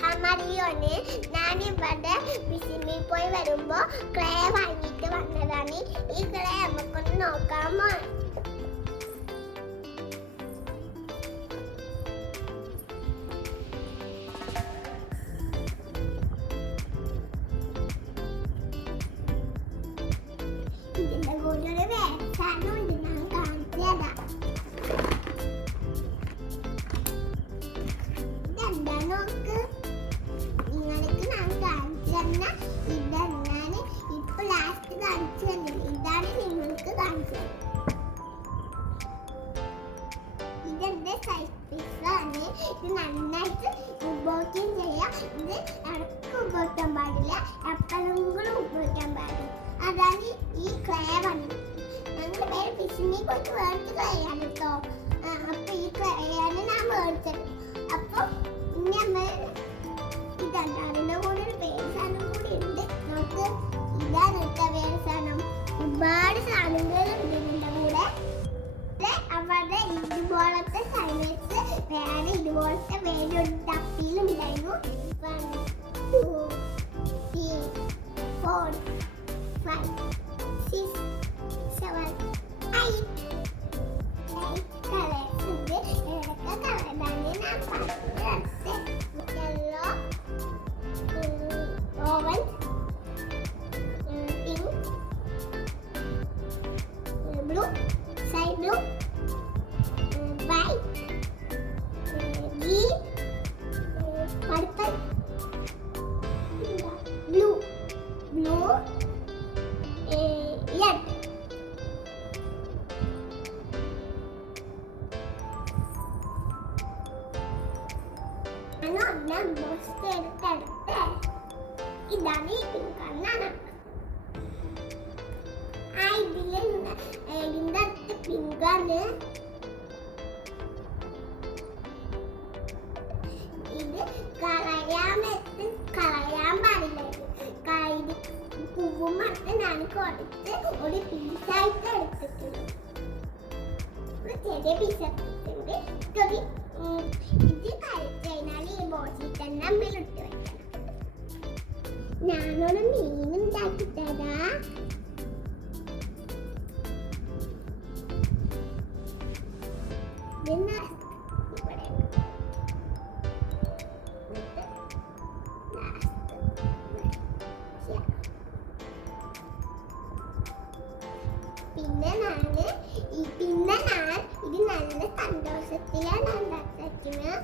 ഹമറിയോന് ഞാനിവിടെ ബിസിമിൽ പോയി വരുമ്പോ ക്ലേ വാങ്ങിയിട്ട് വന്നതാണ്. ഈ ക്ലേ നമുക്കൊന്ന് നോക്കാമോ? ഇതിന്റെ കൂടെ ഒരു വേസാനം ഉണ്ട്, ഞാൻ കാണിച്ചു തരാം. ഇതെന്താ നോക്ക്, നിങ്ങൾക്ക് ഞാൻ കാണിച്ചു തന്ന ഇതെന്നാണ് ഇപ്പൊ ലാസ്റ്റ് കാണിച്ചു തന്നത്. ഇതാണ് നിങ്ങൾക്ക് കാണിച്ചു തന്നത്. ഇതെന്റെ സൈസ് പീസാണ്. ഇത് നന്നായിട്ട് ഉപയോഗിക്കുകയും ചെയ്യാം. ഇത് ഇടയ്ക്ക് ഉപയോഗിക്കാൻ പാടില്ല, എപ്പോഴെങ്കിലും ഉപയോഗിക്കാൻ പാടില്ല. അതാണ് ഈ ക്ലേ വന്നത്. ഞങ്ങളുടെ പേര് ബിസിനി പോയിട്ട് മേടിച്ച് ക്ലേയാണ് കേട്ടോ. അപ്പൊ ഈ ക്ലേയാണ് ഞാൻ മേടിച്ചത്. അപ്പൊ ഇനി നമ്മൾ ഇതാണ് അതിൻ്റെ കൂടെ ഒരു വേസാനം കൂടി ഉണ്ട്. നമുക്ക് ഇതാണ് കേട്ടോ വേസാനം. ഒരുപാട് സാധനങ്ങളുണ്ട് ഇതിൻ്റെ കൂടെ. അവിടെ ഇതുപോലത്തെ സൈലൻസ് വേറെ ഇതുപോലത്തെ വേറെ ഒരു ഡപ്പിയിലുണ്ടായിരുന്നു. 1 2 3 4 5 6 7 8 കളേഴ്സ് ഉണ്ട്. ഏതൊക്കെ കളറാണ് ഞാൻ പറഞ്ഞത്? Yellow, orange, pink, blue, sky blue, white, green, purple, blue, red. ഇതാണ് ഈ പിങ്ക് കളറാണ്. ഇതിന്റെ അടുത്ത് പിങ്കാണ്. ഇത് കളയാൻ പാടില്ല. പൂവും മറ്റും ഞാൻ കൊടുത്ത് ഒരു പീസായിട്ട് എടുത്തിട്ടുണ്ട്. ഒരു ചെറിയ പീസ് എടുത്തിട്ടുണ്ട്. ഇത് കഴിച്ചു കഴിഞ്ഞാൽ ഈ ബോട്ടിൽ തന്നെ അമ്മയിലിട്ട് വെക്കണം. ഞാനൊരു മീൻ ഉണ്ടാക്കി തരാം. പിന്നെ ഞാൻ ഇത് നല്ല സന്തോഷത്തിലാണ് ഉണ്ടാക്കുന്നത്.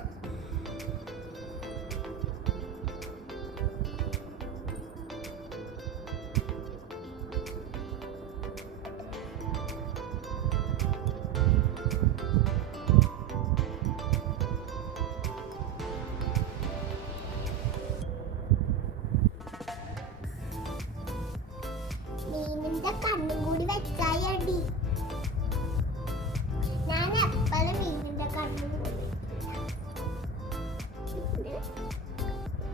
മീനിന്റെ കണ്ണും കൂടി വെച്ചായടി. ഞാൻ എപ്പോഴും മീനിന്റെ കണ്ണും കൂടി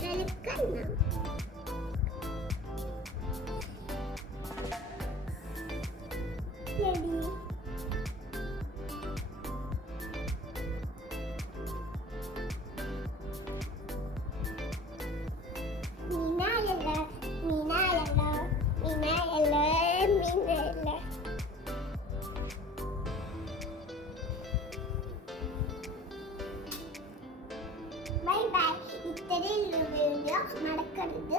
വെളുക്കണ്ണം. Bye bye. ഇത്രയും വീഡിയോ മറക്കരുത്.